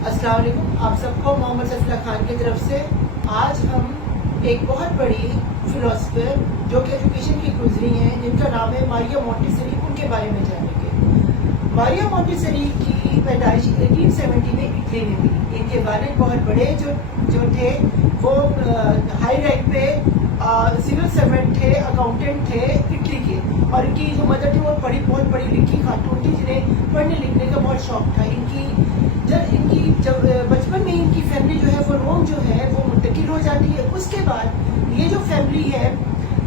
السلام علیکم. آپ سب کو محمد سفیہ خان کی طرف سے آج ہم ایک بہت بڑی فلاسفر جو کہ ایجوکیشن کی گزری ہیں جن کا نام ہے ماریا مونٹیسری، ان کے بارے میں جانیں گے. ماریا مونٹیسری کی پیدائش 1870 میں اٹلی میں ہوئی. ان کے والد بہت بڑے جو تھے وہ ہائی رینک پہ سول سرونٹ تھے، اکاؤنٹنٹ تھے اٹلی کے، اور ان کی جو مدر تھی وہ بہت پڑھی لکھی خاتون تھی جنہیں پڑھنے لکھنے کا بہت شوق تھا. جب بچپن میں ان کی فیملی جو ہے وہ روم جو ہے وہ منتقل ہو جاتی ہے. اس کے بعد یہ جو فیملی ہے،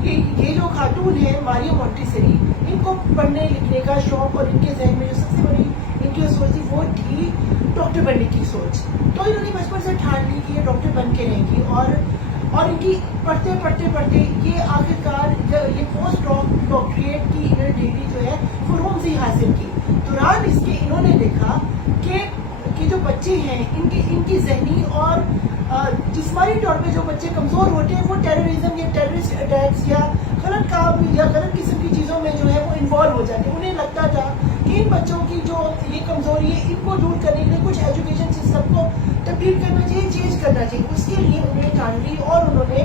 یہ جو خاتون ہے ماریا مونٹیسری، ان کو پڑھنے لکھنے کا شوق، اور ان کے ذہن میں جو سب سے بڑی ان کی سوچ تھی وہ تھی ڈاکٹر بننے کی سوچ. تو انہوں نے بچپن سے ٹھان لی کہ یہ ڈاکٹر بن کے رہیں گی، اور ان کی پڑھتے یہ آخرکار یہ پوسٹ ڈاکٹریٹ کی انہوں نے ڈگری جو ہے وہ روم سے ہی حاصل کی. دوران اس کے انہوں نے دیکھا کہ جو بچے ہیں ان کی ذہنی اور جسمانی طور پہ جو بچے کمزور ہوتے ہیں وہ ٹیررزم یا ٹیررسٹ اٹیکس یا غلط کام یا غلط قسم کی چیزوں میں جو ہے وہ انوالو ہو جاتے ہیں. انہیں لگتا تھا کہ ان بچوں کی جو یہ کمزوری ہے ان کو دور کرنے کے لیے کچھ ایجوکیشن سسٹم کو تبدیل کرنا چاہیے، چینج کرنا چاہیے. اس کے لیے انہوں نے ٹھان لی اور انہوں نے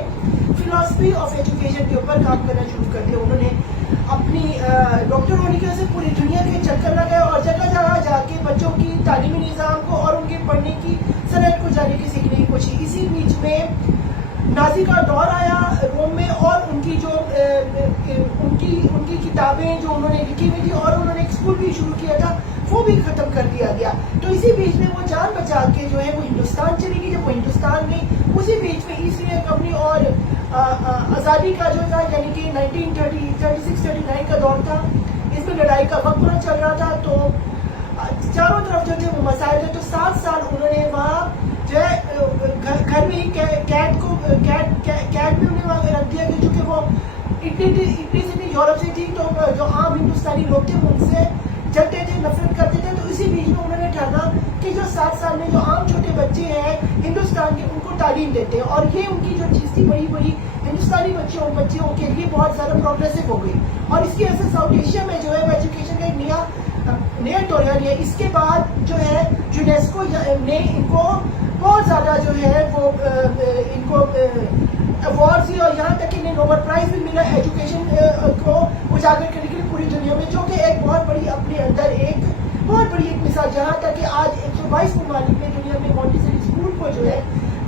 فلاسفی آف ایجوکیشن کے اوپر کام کرنا شروع کر دیا. انہوں نے اپنی ڈاکٹر ہونے کی وجہ سے پوری دنیا کے چکر لگائے اور جگہ جگہ جا کے بچوں کی تعلیمی نظام کو اور ان کے پڑھنے کی صنعت کو جانے کی سیکھنے کی کوشش. اسی بیچ میں نازی کا دور آیا روم میں، اور ان کی کتابیں جو انہوں نے لکھی ہوئی تھی اور انہوں نے ایک اسکول بھی شروع کیا تھا وہ بھی ختم کر دیا گیا. تو اسی بیچ میں وہ جان بچا کے جو ہے وہ ہندوستان چلی گئی. جب وہ ہندوستان میں اسی بیچ میں ایسٹ انڈیا کمپنی اور آزادی کا جو تھا یعنی کہ 1936-39 کا دور تھا، اس میں لڑائی کا وقت چل رہا تھا. تو چاروں طرف جو تھے وہ مسائل تھے. تو 7 سال انہوں نے وہاں جو ہے گھر میں ہی کیٹ بھی انہیں وہاں رکھ دیا گیا، چونکہ وہ اٹلی سے تھی، یورپ سے تھی. تو جو عام ہندوستانی لوگ تھے وہ ان سے جلتے تھے، نفرت کرتے تھے. تو اسی بیچ میں انہوں نے ٹھانا کہ جو 7 سال میں جو عام چھوٹے بچے ہیں ہندوستان کے ان کو تعلیم دیتے ہیں، اور یہ ان کی جو چیز تھی بڑی ہندوستانی بچوں کے لیے بہت زیادہ پروگریسو ہو گئی. اور اس کی وجہ سے ساؤتھ ایشیا میں جو ہے وہ ایجوکیشن کا ایک نیا دور ہے. اس کے بعد جو ہے یونیسکو نے ان کو بہت زیادہ جو ہے وہ ان کو ایوارڈز دی، اور یہاں تک کہ انہیں نوبل پرائز بھی ملا ایجوکیشن کو اجاگر کرنے کے لیے پوری دنیا میں، جو کہ ایک بہت بڑی اپنے اندر ایک بہت بڑی ایک مثال. جہاں تک کہ آج 122 ممالک میں دنیا میں مونٹیسری اسکول کو جو ہے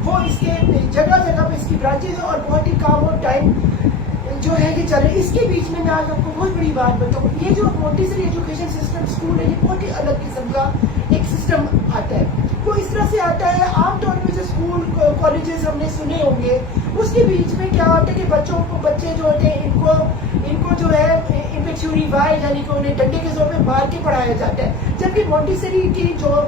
وہ اس کے جگہ پہ اس کی برانچز ہیں، اور بہت ہی کام اور ٹائم جو ہے یہ چل رہے. اس کے بیچ میں آج آپ کو بہت بڑی بات بتاؤں. یہ جو مونٹیسری ایجوکیشن سسٹم اسکول ہے یہ بہت ہی الگ قسم کا ایک سسٹم آتا ہے. وہ اس طرح سے آتا ہے عام طور پہ جو اسکول کالجز ہم نے سنے ہوں گے، اس کے بیچ میں کیا ہوتا ہے کہ بچے جو ہوتے ہیں ان کو جو ہے ان پہ تھیوری وائز یعنی کہ انہیں ڈنڈے کے زور پہ مار کے پڑھایا جاتا ہے. جبکہ مونٹیسری کی جو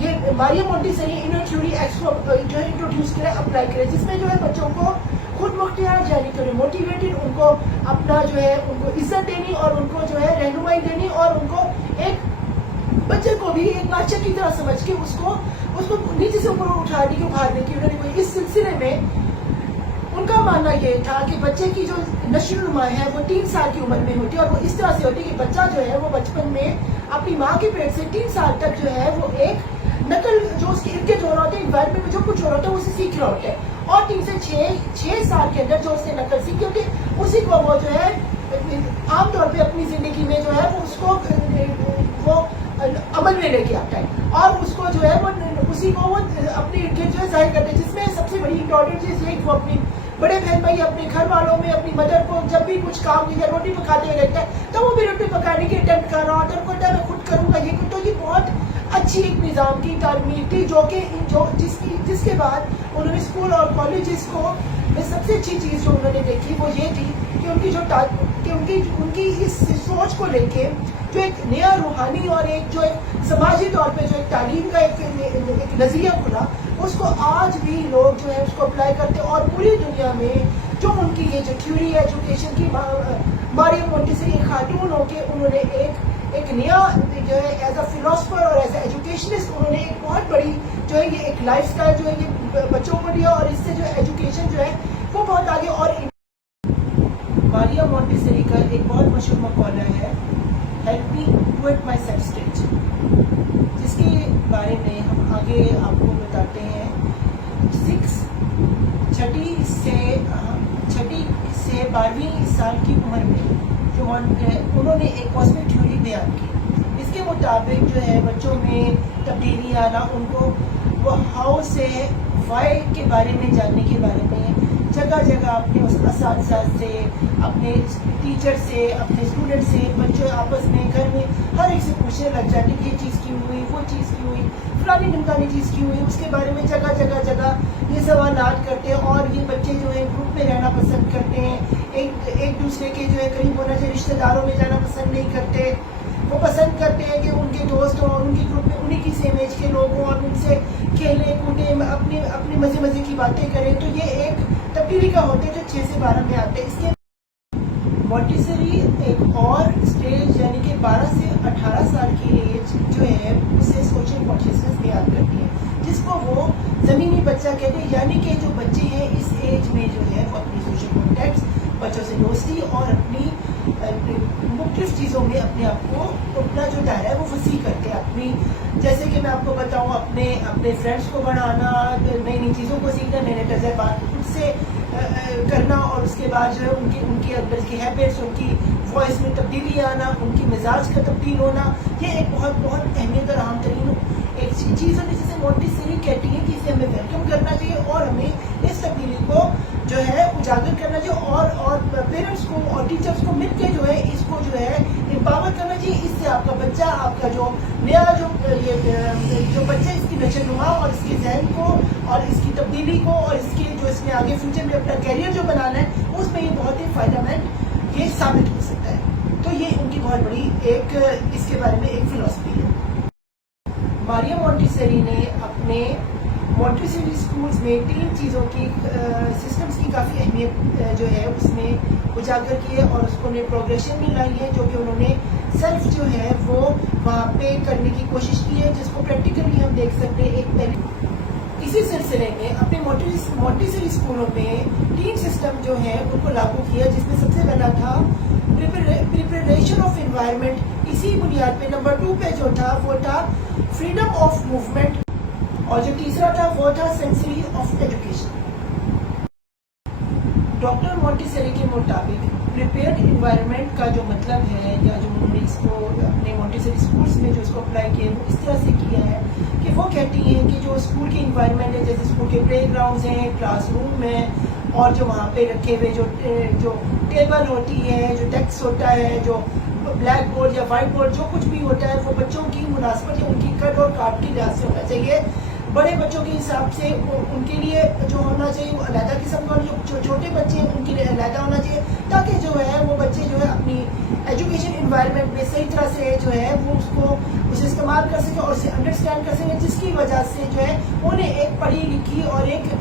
یہ ماریا مونٹیسری انہوں نے تھیوری جو ہے انٹروڈیوس کرے، اپلائی کرے، جس میں جو ہے بچوں کو خود مختار یعنی کہ موٹیویٹڈ، ان کو اپنا جو ہے ان کو عزت دینی اور ان کو جو ہے رہنمائی دینی، اور ان کو ایک بچے کو بھی ایک بادشاہ کی طرح سمجھ کے اس کو نیچے سے اوپر اٹھانے کی ابھارنے کی انہوں نے کوئی. اس سلسلے میں ان کا ماننا یہ تھا کہ بچے کی جو نشو و نما ہے وہ 3 سال کی عمر میں ہوتی ہے، اور وہ اس طرح سے ہوتی ہے کہ بچہ جو ہے وہ بچپن میں اپنی ماں کے پیٹ سے 3 سال تک جو ہے وہ ایک نقل جو اس کے ارد گرد ہو رہا ہوتا ہے، انوائرمنٹ میں جو کچھ ہو رہا ہوتا ہے اسے سیکھ رہا ہوتا ہے. اور 3 سے 6 سال کے اندر جو اس نے نقل سیکھی ہوتی ہے اسی کو وہ جو ہے عام طور پہ اپنی زندگی میں جو ہے وہ اس کو وہ عمل میں لے کے آتا ہے، اور اس کو جو ہے وہ اسی کو وہ اپنے ارد گرد جو ہے ظاہر کرتے ہیں. جس میں سب سے بڑی امپورٹنٹ چیز یہ کہ وہ اپنی بڑے بہن بھائی اپنے گھر والوں میں اپنی مدر کو جب بھی کچھ کام یا روٹی پکاتے ہوئے دیکھتا ہے تو وہ بھی روٹی پکانے کی اٹیمپٹ کر رہا ہوتا ہے، کوئی میں خود کروں گا یہ. تو یہ بہت اچھی ایک نظام کی تعلیم تھی جس کے بعد انہوں نے اسکول اور کالجز کو سب سے اچھی چیز جو انہوں نے دیکھی وہ یہ تھی کہ ان کی اس سوچ کو لے کے جو ایک نیا روحانی اور ایک جو ایک سماجی طور پہ جو ایک تعلیم کا ایک نظریہ کھلا، اس کو آج بھی لوگ جو ہے اس کو اپلائی کرتے ہیں. اور پوری دنیا میں جو ان کی یہ جو تھیوری ہے ایجوکیشن کی، ماریا مونٹیسری ایک خاتون ہو کے انہوں نے ایک نیا جو ہے ایز اے فلاسفر اور ایز اے ایجوکیشنسٹ انہوں نے ایک بہت بڑی جو ہے یہ ایک لائف اسٹائل جو ہے یہ بچوں کو دیا، اور اس سے جو ایجوکیشن جو ہے وہ بہت آگے. اور ماریا مونٹیسری کا ایک بہت مشہور مقولہ ہے help me to at my self stage, جس کے بارے میں ہم آگے آپ کو 18 سال کی عمر میں جو انہوں نے ایک کاسمک تھیوری بیان کی. اس کے مطابق جو ہے بچوں میں تبدیلی آنا، ان کو وہ ہاؤ سے وائی کے بارے میں جاننے کے بارے میں جگہ جگہ اپنے اساتذہ سے، اپنے ٹیچر سے، اپنے اسٹوڈنٹ سے، بچے آپس میں گھر میں ہر ایک سے پوچھنے لگ جاتے کہ یہ چیز کیوں ہوئی، وہ چیز کیوں ہوئی، فلانی ڈھمکانی چیز کیوں ہوئی. اس کے بارے میں جگہ جگہ جگہ یہ سوالات کرتے ہیں. اور یہ بچے جو ہے گروپ میں رہنا پسند کرتے ہیں، ایک دوسرے کے جو ہے قریب ہونا چاہیے، رشتہ داروں میں جانا پسند نہیں کرتے. وہ پسند کرتے ہیں کہ ان کے دوست ہوں اور ان کی گروپ میں انہیں کی سیم ایج کے لوگ ہوں اور ان سے کھیلیں کودیں، اپنے مزے کی باتیں کریں. تو یہ ایک تبدیلی کا ہوتا ہے جو 6 سے 12 میں آتے ہیں. اس کے مونٹیسری ایک اور اسٹیج یعنی کہ 12 سے 18 سال کی ایج جو ہے اسے سوشل کانشیسنس بیان کرتی ہے، جس کو وہ زمینی بچہ کہتے ہیں. یعنی کہ جو بچے ہیں اس ایج میں جو ہے وہ اپنی سوشل کانٹیکٹس، بچوں سے دوستی اور اپنی مختلف چیزوں میں اپنے آپ کو اپنا جو دائرہ ہے وہ وسیع کرتے ہیں. اپنی جیسے کہ میں آپ کو بتاؤں اپنے فرینڈس کو بڑھانا، نئی چیزوں کو سیکھنا، نئے تجربات خود سے کرنا، اور اس کے بعد جو ہے ان کی اندر کی ہیبٹس، ان کی وائس میں تبدیلی آنا، ان کی مزاج کا تبدیل ہونا، یہ ایک بہت اہمیت اور اہم ترین ایک چیز ہے جسے مونٹیسری کہتی ہے کہ اسے ہمیں ویلکم کرنا چاہیے اور ہمیں اس تبدیلی کو جو ہے اجاگر کرنا چاہیے اور پیرنٹس کو اور ٹیچرس کو مل کے جو ہے اس کو جو ہے امپاور کرنا چاہیے. اس سے آپ کا بچہ، آپ کا جو نیا جو بچہ، اس کی نشو نما اور اس کے ذہن کو اور اس کی تبدیلی کو اور اس کے جو اس نے آگے فیوچر میں اپنا کیریئر جو بنانا ہے اس میں یہ بہت ہی فائدہ مند یہ ثابت ہو سکتا ہے. تو یہ ان کی بہت بڑی ایک اس کے بارے میں ایک فلسفی ہے. ماریا مونٹیسری نے اپنے مونٹیسری اسکولز میں 3 چیزوں کی سسٹمز کی کافی اہمیت جو ہے اس میں اجاگر کی ہے اور اس کو نے پروگریشن میں لائی ہے، جو کہ انہوں نے سیلف جو ہے وہ وہاں پہ کرنے کی کوشش کی ہے، جس کو پریکٹیکلی ہم دیکھ سکتے ہیں. ایک پہلے اسی سلسلے میں اپنے مونٹیسری اسکولوں میں 3 سسٹم جو ہیں ان کو لاگو کیا، جس میں سب سے پہلا تھا پریپریشن آف انوائرمنٹ. اسی بنیاد پہ نمبر 2 پہ جو تھا وہ تھا فریڈم آف موومنٹ، اور جو تیسرا تھا وہ تھا sensory of education. Doctor Montessori کے مطابق پریپیئرڈ انوائرمنٹ کا جو مطلب ہے، یا جو انہوں نے اس کو اپنے مونٹیسری اسکولس میں جو اس کو اپلائی کیا وہ اس طرح سے کیا ہے کہ وہ کہتی ہیں کہ جو اسکول کی انوائرمنٹ ہے، جیسے اسکول کے پلے گراؤنڈز ہیں، کلاس روم ہیں، اور جو وہاں پہ رکھے ہوئے جو ٹیبل ہوتی ہے، جو ڈیسک ہوتا ہے، جو بلیک بورڈ یا وائٹ بورڈ جو کچھ بھی ہوتا ہے، وہ بچوں کی مناسبت یا ان کی کٹ اور کاٹ کی لحاظ سے ہونا چاہیے. بڑے بچوں کے حساب سے ان کے لیے جو ہونا چاہیے وہ علیحدہ قسم کا، جو چھوٹے بچے ہیں ان کے لیے علیحدہ ہونا چاہیے، تاکہ جو ہے وہ بچے جو ہے اپنی ایجوکیشن انوائرمنٹ میں صحیح طرح سے جو ہے وہ اسے استعمال کر سکیں اور اسے انڈرسٹینڈ کر سکیں، جس کی وجہ سے جو ہے انہیں ایک پڑھی لکھی اور ایک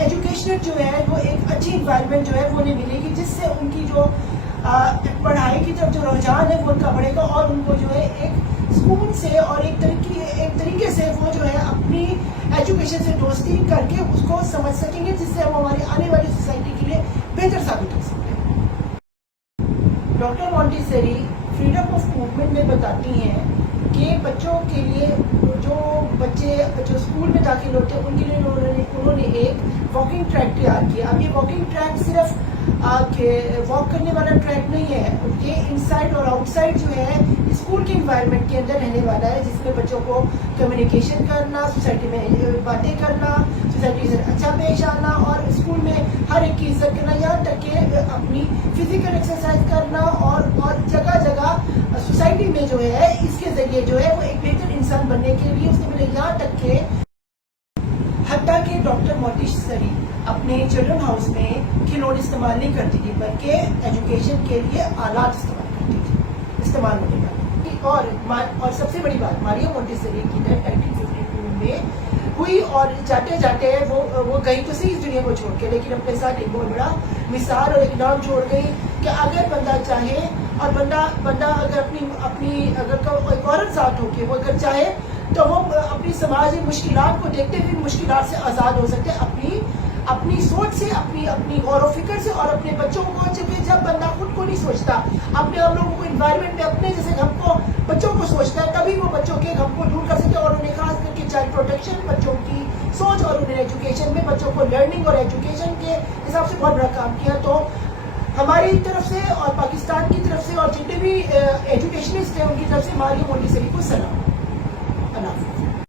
ایجوکیشنل جو ہے وہ ایک اچھی انوائرمنٹ جو ہے وہ انہیں ملے گی، جس سے ان کی جو پڑھائی کی طرف جو رجحان ہے وہ ان کا بڑھے گا، اور ان کو جو ہے ایک سکون سے اور ایک طریقے سے وہ جو ہے اپنی ایجوکیشن سے دوستی کر کے اس کو سمجھ سکیں گے، جس سے وہ ہماری آنے والی سوسائٹی کے لیے بہتر ثابت ہو سکتے ہیں. Doctor Montessori freedom of movement میں بتاتی ہیں کہ بچوں کے لیے جو بچے جو اسکول میں داخل ہوتے ہیں ان کے لیے انہوں نے ایک واکنگ ٹریک تیار کیا. اب یہ واکنگ ٹریک صرف واک کرنے والا ٹریک نہیں ہے، یہ انسائڈ اور آؤٹ سائڈ جو ہے اسکول کے انوائرمنٹ کے اندر رہنے والا ہے، جس میں بچوں کو کمیونیکیشن کرنا، سوسائٹی میں باتیں کرنا، سوسائٹی سے اچھا پیش آنا اور اسکول میں ہر ایک کی عزت کرنا، یہاں تک کہ اپنی فزیکل ایکسرسائز کرنا اور جگہ جگہ سوسائٹی میں جو ہے اس کے ذریعے جو ہے وہ ایک بہتر انسان بننے کے لیے اس نے ملے، یہاں تک کہ حتیٰ کہ ڈاکٹر مونٹیسری اپنے چلڈرن ہاؤس میں کھلونے استعمال نہیں کرتی تھی، بلکہ ایجوکیشن کے لیے آلات استعمال کرتی تھی، استعمال ہونے والی. اور سب سے بڑی بات ماریا مونٹیسری کی 1952 میں ہوئی، اور جاتے جاتے وہ گئی تو صحیح اس دنیا کو چھوڑ کے، لیکن اپنے ساتھ ایک بہت بڑا مثال اور ایک نام چھوڑ گئی کہ اگر بندہ چاہے اور بندہ اگر اپنی اگر ایک عورت ذات ہو کے وہ اگر چاہے تو وہ اپنی سماجی مشکلات کو دیکھتے ہوئے مشکلات سے آزاد ہو سکتے ہیں، اپنی سوچ سے، اپنی غور و فکر سے، اور اپنے بچوں کو. جب بندہ خود کو نہیں سوچتا، اپنے ہم لوگوں کو انوائرمنٹ میں اپنے جیسے غم کو بچوں کو سوچتا ہے، تبھی وہ بچوں کے غم کو دور کر سکتے ہیں. اور انہیں خاص کر کے چائلڈ پروٹیکشن، بچوں کی سوچ اور انہیں ایجوکیشن میں بچوں کو لرننگ اور ایجوکیشن کے حساب سے بہت بڑا کام کیا. تو ہماری طرف سے اور پاکستان کی طرف سے اور جتنے بھی ایجوکیشنسٹ ہیں ان کی طرف سے ماریو مونٹیسری کو سلام.